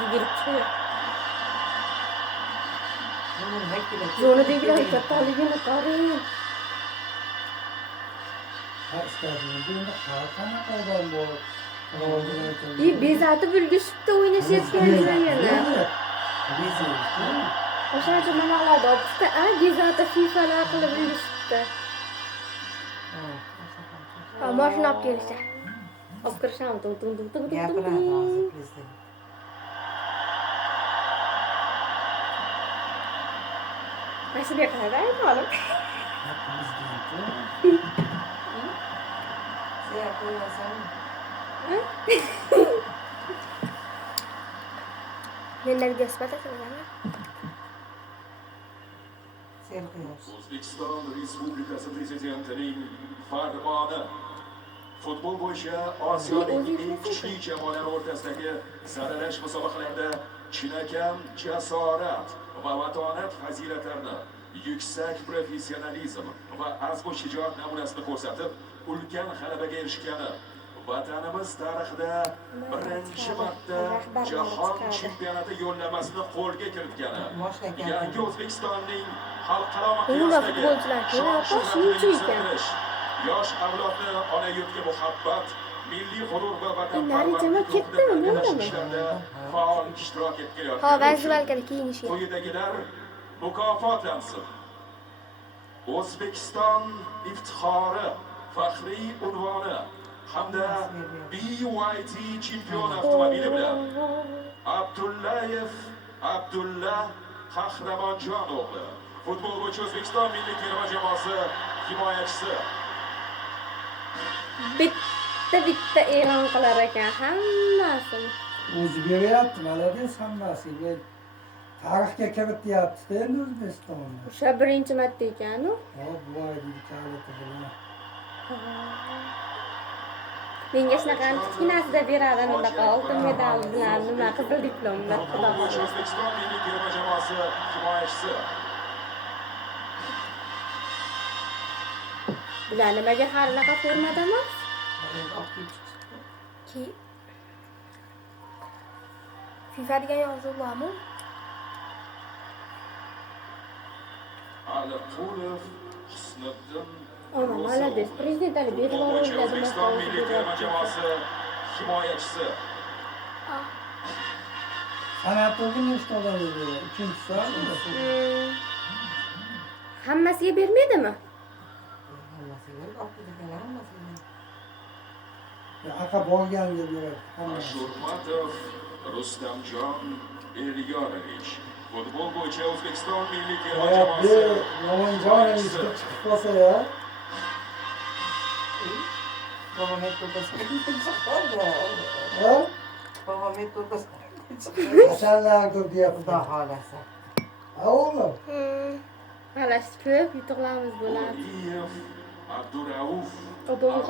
Yugurib chiqdi. Yo'lidagi kattaligini qarang. Bezatib ulgurishibdi o'ynashayotganlar yana. O'shacha nimalarni olibdi, bezatib FIFAlar qilib ulgurishibdi. Mashina olib kelishdi. Olib kirishamiz. Nasıl bir kadar yapalım? Neler gösterdi sana? O'zbekiston Respublikasi Prezidentining farmoni futbol bo'yicha Osiyoning eng kuchli jamoalar o'rtasidagi saralash musobaqalarida chinakam jasorat va vatonat fazilatlarini, yuksak professionalizm va azmu shijoat namunasini ko'rsatib, ulkan g'alabaga erishgani, vatanimiz tarixida birinchi marta jahon chempionati yo'llanmasini qo'lga kiritgani, yangi O'zbekistonning xalqaro miqyosdagi yosh avlodni ona yurtga muhabbat, milliy g'urur va vatanparvarlikda faol ishtirok etgan quyidagilar mukofotlansin. O'zbekiston iftixori faxriy unvoni hamda BYD chempion avtomobili bilan Abdullayev Abdulla Qahramonjon o'g'li futbol bo'yicha O'zbekiston milliy terma jamoasi himoyachisi. Bitta e'lon qilar ekan hammasini. O'zi beryapti, malades hammasiga. Tarixga kirityapti endi O'zbekistonni. O'sha birinchi marta ekan-ku. Bu oyning kaliti bilan. Menga shunaqa kichkinasida beradi, unaqa oltin medal bilan, nima qizil diplom bilan. Xudo xohlasa. O'zbekiston milliy terma jamoasi himoyachisi. Bular nimaga har unaqa formadami? FIFA degan yozuvlarmi? Aliqulov Husniddin Молодец. Prezident Ali Berdimuhamedov O'zbekiston milliy terma jamoasi himoyachisi. San'atga nechta odam edi? Uchinchisi. Hammasiga bermaydimi? Aka bo'lganga beradi. Ashurmatov Rustamjon Elyonovich futbol bo'yicha O'zbekiston milliy terma jamoasi Yomonjonovich chiqib qolsa ya. Hasanlar ko'ryapti. Xudo xolasa. O'g'lim. Halash ko'p yutuqlarimiz bo'ladi. Abdurauf Obama